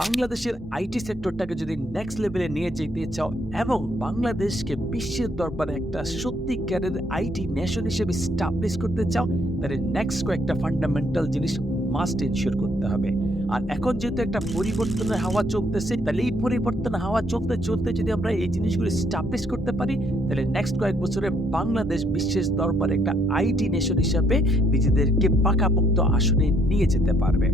বাংলাদেশের আইটি সেক্টরটাকে যদি নেক্সট লেভেলে নিয়ে যেতে চাও এবং বাংলাদেশকে বিশ্বের দরবারে একটা সত্যিকারের আইটি নেশন হিসেবে স্টাবলিশ করতে চাও, তাহলে নেক্সট কয়েকটা ফান্ডামেন্টাল জিনিস মাস্ট এনশিওর করতে হবে। আর এখন যেহেতু একটা পরিবর্তনের হাওয়া চলতেছে, তাহলে এই পরিবর্তনের হাওয়া চলতে চলতে যদি আমরা এই জিনিসগুলো স্টাবলিশ করতে পারি, তাহলে নেক্সট কয়েক বছরে বাংলাদেশ বিশ্বের দরবারে একটা আইটি নেশন হিসাবে নিজেদেরকে পাকাপোক্ত আসনে নিয়ে যেতে পারবে।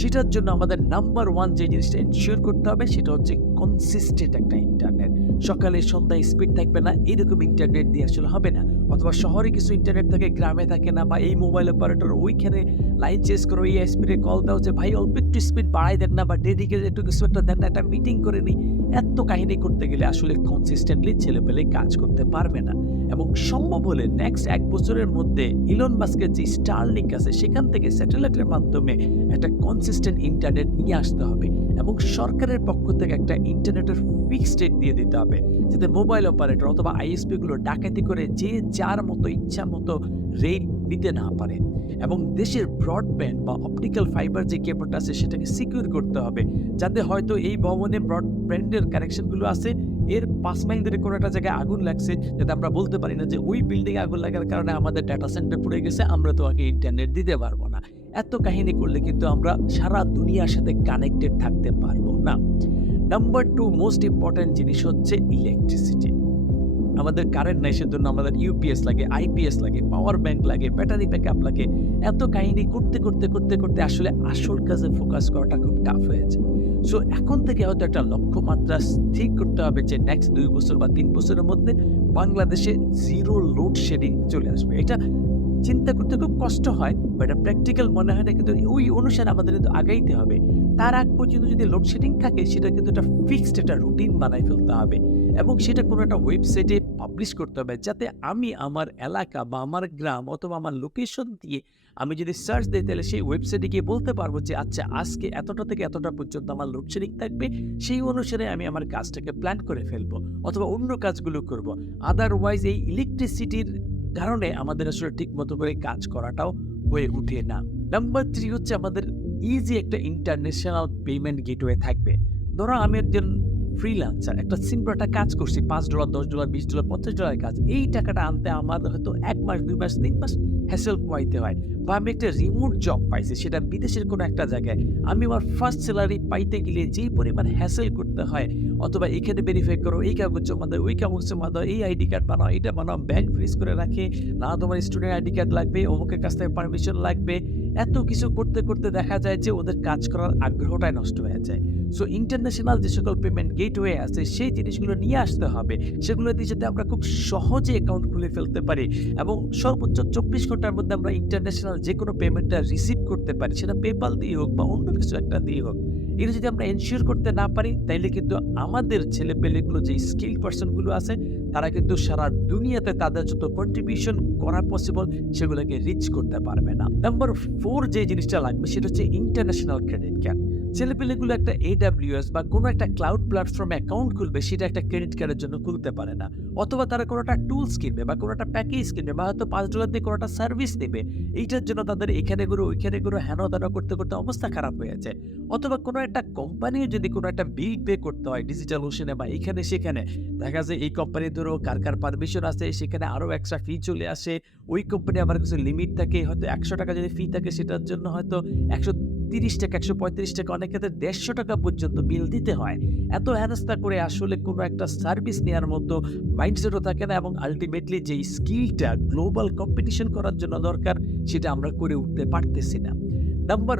সেটার জন্য আমাদের নাম্বার ওয়ান যে জিনিসটা এনশিওর করতে হবে, সেটা হচ্ছে কনসিস্টেন্ট একটা ইন্টারনেট সকালে, সন্ধ্যায় স্পিড থাকবে না, এরকম ইন্টারনেট দিয়ে আসলে হবে না। অথবা শহরে কিছু ইন্টারনেট থাকে, গ্রামে থাকে না বা এই মোবাইল অপারেটর ওইখানে লাইন চেস করো এই স্পিডে কল দাও যে ভাই অল্প একটু স্পিড বাড়াই দেন না বা ডেডিকেট একটু কিছু একটা দেন না, একটা মিটিং করে নিই। এত কাহিনী করতে গেলে আসলে কনসিস্টেন্টলি ছেলেপেলে কাজ করতে পারবে না। এবং সম্ভব হলে নেক্সট এক বছরের মধ্যে ইলন মাস্কের যে স্টারলিংক আছে, সেখান থেকে স্যাটেলাইটের মাধ্যমে একটা কনসিস্টেন্ট ইন্টারনেট নিয়ে আসতে হবে। এবং সরকারের পক্ষ থেকে একটা ইন্টারনেটের ফিক্সড রেট দিয়ে দিতে হবে। যাতে মোবাইল অপারেটর অথবা আইএসপি গুলো ডাকাতি করে যে যার মতো ইচ্ছা মতো রেট নিতে না পারে। এবং দেশের ব্রডব্যান্ড বা অপটিক্যাল ফাইবার যে কেবলটা আছে, সেটাকে সিকিউর করতে হবে। যাতে হয়তো এই ভবনে ব্রডব্যান্ডের কানেকশনগুলো আছে, এর পাঁচ মাইল ধরে কোনো একটা জায়গায় আগুন লাগছে, যাতে আমরা বলতে পারি না যে ওই বিল্ডিং আগুন লাগার কারণে আমাদের ডাটা সেন্টার পড়ে গেছে, আমরা তো আগে ইন্টারনেট দিতে পারব না। এত কাহিনী করলে কিন্তু আমরা সারা দুনিয়ার সাথে কানেক্টেড থাকতে পারব না। নাম্বার টু মোস্ট ইম্পর্ট্যান্ট জিনিস হচ্ছে ইলেকট্রিসিটি আমাদের কারেন্ট নাই, সেজন্য আমাদের ইউপিএস লাগে আইপিএস লাগে পাওয়ার ব্যাংক লাগে ব্যাটারি ব্যাকআপ লাগে। এত কাহিনী করতে করতে করতে করতে আসলে আসল কাজে ফোকাস করাটা খুব টাফ হয়েছে। সো এখন থেকে হয়তো একটা লক্ষ্যমাত্রা স্থির করতে হবে যে নেক্সট দুই বছর বা তিন বছরের মধ্যে বাংলাদেশে জিরো লোড শেডিং চলে আসবে। এটা চিন্তা করতে খুব কষ্ট হয় বা এটা প্র্যাকটিক্যাল মনে হয় না কিন্তু ওই অনুসারে আমাদের কিন্তু আগাইতে হবে। তার আগ পর্যন্ত যদি লোডশেডিং থাকে, সেটা কিন্তু একটা ফিক্সড একটা রুটিন বানাই ফেলতে হবে এবং সেটা কোনো একটা ওয়েবসাইটে পাবলিশ করতে হবে যাতে আমি আমার এলাকা বা আমার গ্রাম অথবা আমার লোকেশন দিয়ে আমি যদি সার্চ দিই, তাহলে সেই ওয়েবসাইটে গিয়ে বলতে পারব যে আচ্ছা আজকে এতটা থেকে এতটা পর্যন্ত আমার লোডশেডিং থাকবে, সেই অনুসারে আমি আমার কাজটাকে প্ল্যান করে ফেলব অথবা অন্য কাজগুলো করব। আদারওয়াইজ এই ইলেকট্রিসিটির কারণে আমাদের আসলে ঠিক মতো করে কাজ করাটাও হয়ে উঠে না। নাম্বার থ্রি হচ্ছে আমাদের ইজি একটা ইন্টারন্যাশনাল পেমেন্ট গেটওয়ে থাকবে। ধরো আমি একজন ফ্রিলান্সার একটা সিম্পল একটা কাজ করছি, পাঁচ ডলার দশ ডলার বিশ ডলার পঞ্চাশ ডলারের কাজ। এই টাকাটা আনতে আমার হয়তো এক মাস, দুই মাস, তিন মাস হ্যাসেল পাইতে হয় বা আমি একটা রিমোট জব পাইছি, সেটা বিদেশের কোনো একটা জায়গায়। আমি আমার ফার্স্ট স্যালারি পাইতে গেলে যে পরিমাণ হ্যাসেল করতে হয় অথবা এখানে ভেরিফাই করো, এই কাগজ জমা দাও ওই কাগজ জমা দাও এই আইডি কার্ড বানাও, এটা বানাও ব্যাংক ফ্রিজ করে রাখে, না তোমার স্টুডেন্ট আইডি কার্ড লাগবে, অমুকের কাছ থেকে পারমিশন লাগবে এত কিছু করতে করতে দেখা যায় যে ওদের কাজ করার আগ্রহটাই নষ্ট হয়ে যায়। সো ইন্টারন্যাশনাল যে সকল পেমেন্ট গেটওয়ে আছে, সেই জিনিসগুলো নিয়ে আসতে হবে। সেগুলো দিয়ে যাতে আমরা খুব সহজে অ্যাকাউন্ট খুলে ফেলতে পারি এবং সর্বোচ্চ চব্বিশ ঘণ্টার মধ্যে আমরা ইন্টারন্যাশনাল যে কোনো পেমেন্টটা রিসিভ করতে পারি, সেটা পেপাল দিয়ে হোক বা অন্য কিছু একটা দিয়ে হোক। এটা যদি আমরা এনশিওর করতে না পারি, তাইলে কিন্তু আমাদের ছেলে পেলেগুলো যে স্কিল পার্সনগুলো আছে, তারা কিন্তু সারা দুনিয়াতে তাদের যত কন্ট্রিবিউশন করা পসিবল সেগুলোকে রিচ করতে পারবে না। নাম্বার ফোর যে জিনিসটা লাগবে সেটা হচ্ছে ইন্টারন্যাশনাল ক্রেডিট কার্ড ছেলেপেলেগুলো একটা এডাব্লিউএস বা কোনো একটা ক্লাউড প্ল্যাটফর্মে অ্যাকাউন্ট খুলবে, সেটা একটা ক্রেডিট কার্ডের জন্য খুলতে পারে না। অথবা তারা কোনো একটা টুলস কিনবে বা কোনো একটা প্যাকেজ কিনবে বা হয়তো পাঁচ ডলার দিয়ে কোনো একটা সার্ভিস নেবে। এইটার জন্য তাদের এখানে গুলো ওইখানে গুলো হেন তেন করতে করতে অবস্থা খারাপ হয়ে যায় অথবা কোনো একটা কোম্পানিও যদি কোনো একটা বিল পে করতে হয় ডিজিটাল ওশনে বা এখানে, সেখানে, দেখা যায় এই কোম্পানি ধরো কার কার পারমিশন আছে, সেখানে আরও এক্সট্রা ফি চলে আসে। ওই কোম্পানি আবার কিছু লিমিট থাকে, হয়তো একশো টাকা যদি ফি থাকে, সেটার জন্য হয়তো একশো তিরিশ টাকা, একশো পঁয়ত্রিশ টাকা, অনেক ক্ষেত্রে দেড়শো টাকা পর্যন্ত বিল দিতে হয়। এত হেনস্তা করে আসলে কোনো একটা সার্ভিস নেওয়ার মতো মাইন্ডসেটও থাকে না এবং আলটিমেটলি যেই স্কিলটা গ্লোবাল কম্পিটিশন করার জন্য দরকার, সেটা আমরা করে উঠতে পারতেছি না। নাম্বার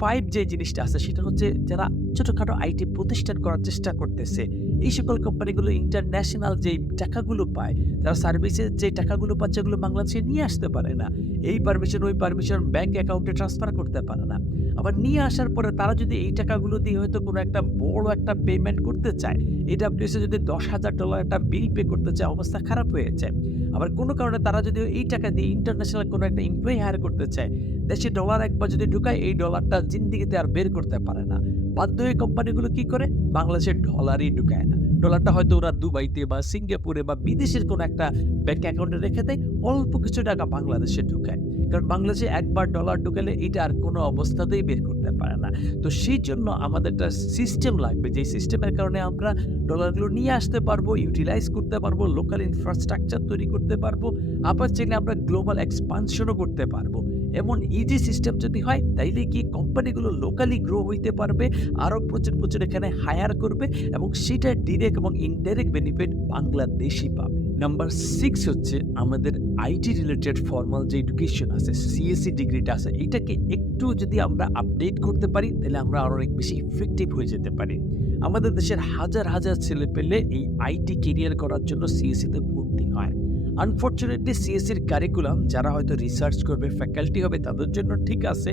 ফাইভ যে জিনিসটা আছে, সেটা হচ্ছে যারা ছোটোখাটো আইটি প্রতিষ্ঠান করার চেষ্টা করতেছে এই সকল কোম্পানিগুলো ইন্টারন্যাশনাল যে টাকাগুলো পায়, তারা সার্ভিসের যে টাকাগুলো পাচ্ছে ওগুলো বাংলাদেশে নিয়ে আসতে পারে না। এই পারমিশন ওই পারমিশন ব্যাংক অ্যাকাউন্টে ট্রান্সফার করতে পারে না। আবার নিয়ে আসার পরে তারা যদি এই টাকাগুলো দিয়ে হয়তো কোনো একটা বড় একটা পেমেন্ট করতে চায় এডাব্লিউএসে যদি দশ হাজার ডলার একটা বিল পে করতে চায়, অবস্থা খারাপ হয়ে যায়। আবার কোনো কারণে তারা যদি এই টাকা দিয়ে ইন্টারন্যাশনাল কোনো একটা এমপ্লয়ি হায়ার করতে চায়, দেশে ডলার একবার যদি ঢুকায়, এই ডলারটা জিন্দিগিতে আর বের করতে পারে না। বাধ্য হয়ে কোম্পানিগুলো কি করে? বাংলাদেশের ডলারই ঢুকায় না। ডলারটা হয়তো ওরা দুবাইতে বা সিঙ্গাপুরে বা বিদেশের কোনো একটা ব্যাংক অ্যাকাউন্টে রেখে দেয়, অল্প কিছু টাকা বাংলাদেশে ঢুকায়। কারণ বাংলাদেশে একবার ডলার ঢুকালে এটা আর কোনো অবস্থাতেই বের করতে পারে না। তো সেই জন্য আমাদের একটা সিস্টেম লাগবে যে সিস্টেমের কারণে আমরা ডলারগুলো নিয়ে আসতে পারব, ইউটিলাইজ করতে পারব, লোকাল ইনফ্রাস্ট্রাকচার তৈরি করতে পারব, আবার চাইলে আমরা গ্লোবাল এক্সপানশনও করতে পারব। এমন ইজি সিস্টেম যদি হয়, তাইলে কি কোম্পানিগুলো লোকালি গ্রো হইতে পারবে আরও প্রচুর প্রচুর এখানে হায়ার করবে এবং সেটা ডিরেক্ট এবং ইনডাইরেক্ট বেনিফিট বাংলাদেশই পাবে। নাম্বার সিক্স হচ্ছে আমাদের আইটি রিলেটেড ফর্মাল যে এডুকেশন আছে সিএসসি ডিগ্রিটা আছে, এটাকে একটু যদি আমরা আপডেট করতে পারি তাহলে আমরা আরও অনেক বেশি ইফেক্টিভ হয়ে যেতে পারি। আমাদের দেশের হাজার হাজার ছেলে পেলে এই আইটি কেরিয়ার করার জন্য সিএসসিতে ভর্তি হয়। আনফর্চুনেটলি সিএসসির কারিকুলাম যারা হয়তো রিসার্চ করবে ফ্যাকাল্টি হবে, তাদের জন্য ঠিক আছে।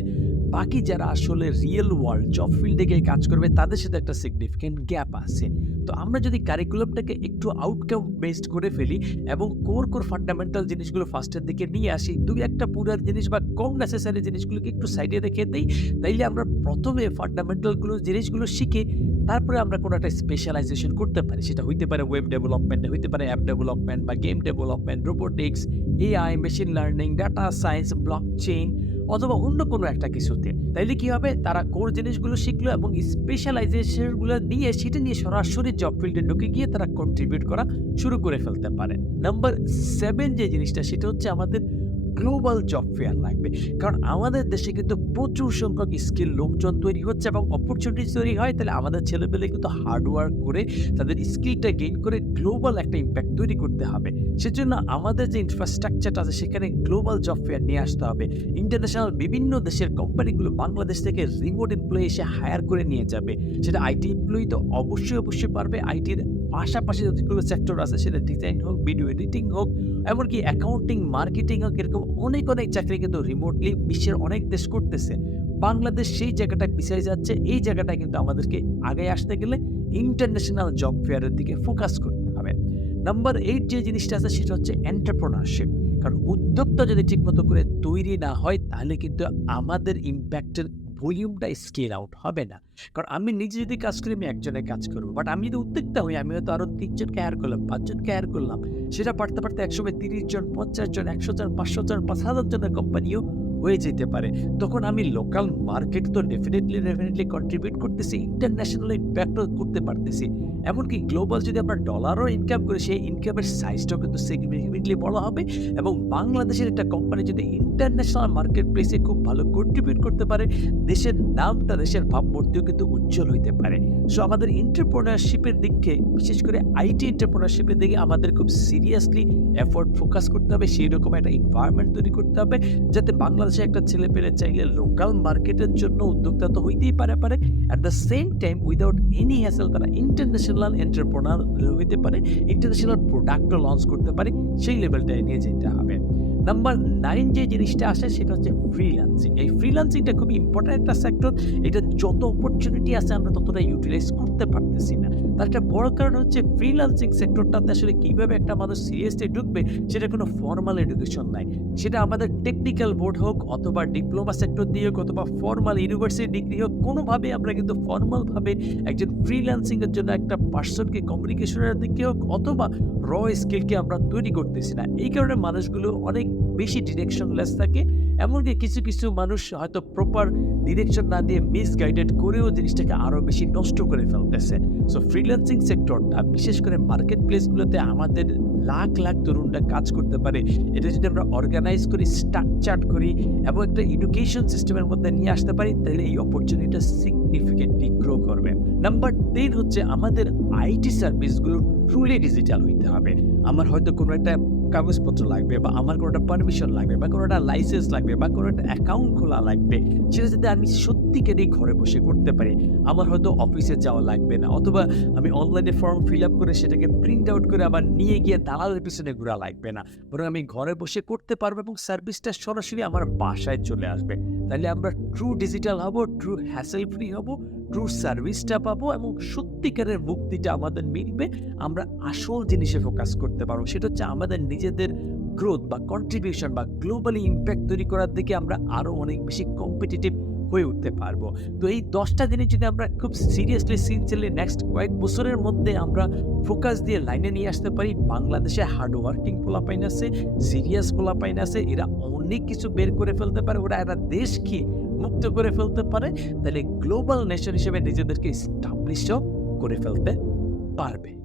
বাকি যারা আসলে রিয়েল ওয়ার্ল্ড জব ফিল্ডে গিয়ে কাজ করবে, তাদের সাথে একটা সিগনিফিকেন্ট গ্যাপ আছে। তো আমরা যদি কারিকুলামটাকে একটু আউটকাম বেসড করে ফেলি এবং কোর কোর ফান্ডামেন্টাল জিনিসগুলো ফার্স্টের দিকে নিয়ে আসি, দুই একটা পুরার জিনিস বা কম নেসেসারি জিনিসগুলোকে একটু সাইডে রেখে দিই, তাইলে আমরা প্রথমে ফান্ডামেন্টালগুলো জিনিসগুলো শিখে তারপরে আমরা কোনো একটা স্পেশালাইজেশন করতে পারি। সেটা হইতে পারে ওয়েব ডেভেলপমেন্ট হইতে পারে অ্যাপ ডেভেলপমেন্ট বা game development robotics AI machine learning data science blockchain অথবা অন্য কোনো একটা কিছুতে। তাইলে কি হবে? তারা কোর জিনিসগুলো শিখলো এবং স্পেশালাইজেশনগুলো নিয়ে, সেটা নিয়ে সরাসরি জব ফিল্ডে ঢুকে গিয়ে তারা কন্ট্রিবিউট করা শুরু করে ফেলতে পারে। নাম্বার সেভেন যে জিনিসটা, সেটা হচ্ছে আমাদের গ্লোবাল জব ফেয়ার লাগবে। কারণ আমাদের দেশে কিন্তু প্রচুর সংখ্যক স্কিল লোকজন তৈরি হচ্ছে এবং অপরচুনিটি তৈরি হয়, তাহলে আমাদের ছেলেপেলে কিন্তু হার্ডওয়ার্ক করে তাদের স্কিলটা গেইন করে গ্লোবাল একটা ইম্প্যাক্ট তৈরি করতে হবে। সেজন্য আমাদের যে ইনফ্রাস্ট্রাকচারটা আছে, সেখানে গ্লোবাল জব ফেয়ার নিয়ে আসতে হবে। ইন্টারন্যাশনাল বিভিন্ন দেশের কোম্পানিগুলো বাংলাদেশ থেকে রিমোট এমপ্লয়ি এসে হায়ার করে নিয়ে যাবে। সেটা আইটি এমপ্লয়ি তো অবশ্যই অবশ্যই পারবে। আইটির পাশাপাশি যতগুলো সেক্টর আছে, সেটা ডিজাইন হোক ভিডিও এডিটিং হোক, এমনকি অ্যাকাউন্টিং মার্কেটিং হোক, এরকম অনেক অনেক চাকরি কিন্তু রিমোটলি বিশ্বের অনেক দেশ করতেছে। বাংলাদেশ সেই জায়গাটা পিছিয়ে যাচ্ছে, এই জায়গাটা কিন্তু আমাদেরকে আগে আসতে গেলে ইন্টারন্যাশনাল জব ফেয়ারের দিকে ফোকাস করতে হবে। নাম্বার এইট যে জিনিসটা আছে, সেটা হচ্ছে এন্টারপ্রনারশিপ কারণ উদ্যোক্তা যদি ঠিকমতো করে তৈরি না হয়, তাহলে কিন্তু আমাদের ইম্প্যাক্টের ভলিউমটা স্কেল আউট হবে না। কারণ আমি নিজে যদি কাজ করি, আমি একজনের কাজ করব। বাট আমি যদি উদ্যোক্তা হই আমি হয়তো আরও তিনজনকে হায়ার করলাম পাঁচজনকে হায়ার করলাম। সেটা পারতে পারতে একসময় তিরিশ জন, পঞ্চাশ জন, একশো জন, পাঁচশো জন, পাঁচ হাজার জনের কোম্পানিও হয়ে যেতে পারে। তখন আমি লোকাল মার্কেট তো ডেফিনেটলি ডেফিনেটলি কন্ট্রিবিউট করতেছি ইন্টারন্যাশনাল ইম্প্যাক্টও করতে পারতেছি। এমনকি গ্লোবাল যদি আমরা ডলারও ইনকাম করি, সেই ইনকামের সাইজটাও কিন্তু সিগনিফিকেন্টলি বড় হবে এবং বাংলাদেশের একটা কোম্পানি যদি ইন্টারন্যাশনাল মার্কেট প্লেসে খুব ভালো কন্ট্রিবিউট করতে পারে, দেশের নামটা, দেশের ভাবমূর্তিও কিন্তু উজ্জ্বল হইতে পারে। সো আমাদের এন্টারপ্রেনারশিপের দিকে বিশেষ করে আইটি এন্টারপ্রেনারশিপের দিকে আমাদের খুব সিরিয়াসলি এফোর্ট ফোকাস করতে হবে সেই রকম একটা এনভায়রনমেন্ট তৈরি করতে হবে, যাতে বাংলাদেশে একটা ছেলে পেলে চাইলে লোকাল মার্কেটের জন্য উদ্যোক্তা তো হইতেই পারে পারে। At the same time without any hassle তারা ইন্টারন্যাশনাল এন্টারপ্রনার হইতে পারে ইন্টারন্যাশনাল প্রোডাক্টও লঞ্চ করতে পারে, সেই লেভেলটায় নিয়ে যেতে হবে। নাম্বার নাইন যে জিনিসটা আসে, সেটা হচ্ছে ফ্রিল্যান্সিং এই ফ্রিল্যান্সিংটা খুবই ইম্পর্ট্যান্ট একটা সেক্টর এটা যত অপরচুনিটি আছে আমরা ততটা ইউটিলাইজ করতে পারতেছি না। তার একটা বড় কারণ হচ্ছে ফ্রিল্যান্সিং সেক্টরটাতে আসলে কীভাবে একটা মানুষ সিরিয়াসলি ঢুকবে, সেটা কোনো ফর্মাল এডুকেশন নাই। সেটা আমাদের টেকনিক্যাল বোর্ড হোক অথবা ডিপ্লোমা সেক্টর দিয়ে হোক অথবা ফর্মাল ইউনিভার্সিটি ডিগ্রি হোক কোনোভাবে আমরা কিন্তু ফর্মালভাবে একজন ফ্রিল্যান্সিংয়ের জন্য একটা পার্সনকে কমিউনিকেশনের দিকে হোক অথবা র স্কিলকে আমরা তৈরি করতেছি না। এই কারণে মানুষগুলো অনেক বেশি ডিরেকশনলেস থাকে, এমনকি কিছু কিছু মানুষ হয়তো প্রপার ডিরেকশন না দিয়ে মিসগাইডেড করেও জিনিসটাকে আরও বেশি নষ্ট করে ফেলতেছে। সো ফ্রিল্যান্সিং সেক্টরটা বিশেষ করে মার্কেট প্লেসগুলোতে আমাদের লাখ লাখ তরুণরা কাজ করতে পারে। এটা যদি আমরা অর্গানাইজ করি স্ট্রাকচার করি এবং একটা এডুকেশন সিস্টেমের মধ্যে নিয়ে আসতে পারি, তাহলে এই অপরচুনিটিটা সিগনিফিকেন্টলি গ্রো করবে। নাম্বার টেন হচ্ছে আমাদের আইটি সার্ভিসগুলো ট্রুলি ডিজিটাল হইতে হবে। আমার হয়তো কোনো একটা কাগজপত্র লাগবে বা আমার কোনোটা পারমিশন লাগবে বা কোনো একটা লাইসেন্স লাগবে বা কোনো একটা অ্যাকাউন্ট খোলা লাগবে, সেটা যাতে আমি সত্যিকারেই ঘরে বসে করতে পারি। আমার হয়তো অফিসে যাওয়া লাগবে না অথবা আমি অনলাইনে ফর্ম ফিল আপ করে সেটাকে প্রিন্ট আউট করে আবার নিয়ে গিয়ে দালালের পিছনে ঘোরা লাগবে না। বরং আমি ঘরে বসে করতে পারব এবং সার্ভিসটা সরাসরি আমার বাসায় চলে আসবে। তাহলে আমরা ট্রু ডিজিটাল হব ট্রু হ্যাসেল ফ্রি হব ট্রু সার্ভিসটা পাবো এবং সত্যিকারের মুক্তিটা আমাদের মিলবে। আমরা আসল জিনিসে ফোকাস করতে পারব। সেটা হচ্ছে আমাদের নিজেদের গ্রোথ বা কন্ট্রিবিউশন বা গ্লোবালি ইম্প্যাক্ট তৈরি করার দিকে আমরা আরও অনেক বেশি কম্পিটিটিভ হয়ে উঠতে পারব। তো এই দশটা জিনিস যদি আমরা খুব সিরিয়াসলি সিনসিয়ারলি নেক্সট কয়েক বছরের মধ্যে আমরা ফোকাস দিয়ে লাইনে নিয়ে আসতে পারি, বাংলাদেশে হার্ড ওয়ার্কিং পোলাপাইন আছে সিরিয়াস পোলাপাইন আছে, এরা অনেক কিছু বের করে ফেলতে পারে। ওরা একটা দেশকে মুক্ত করে ফেলতে পারে তাহলে গ্লোবাল নেশন হিসেবে নিজেদেরকে স্টাবলিশও করে ফেলতে পারবে।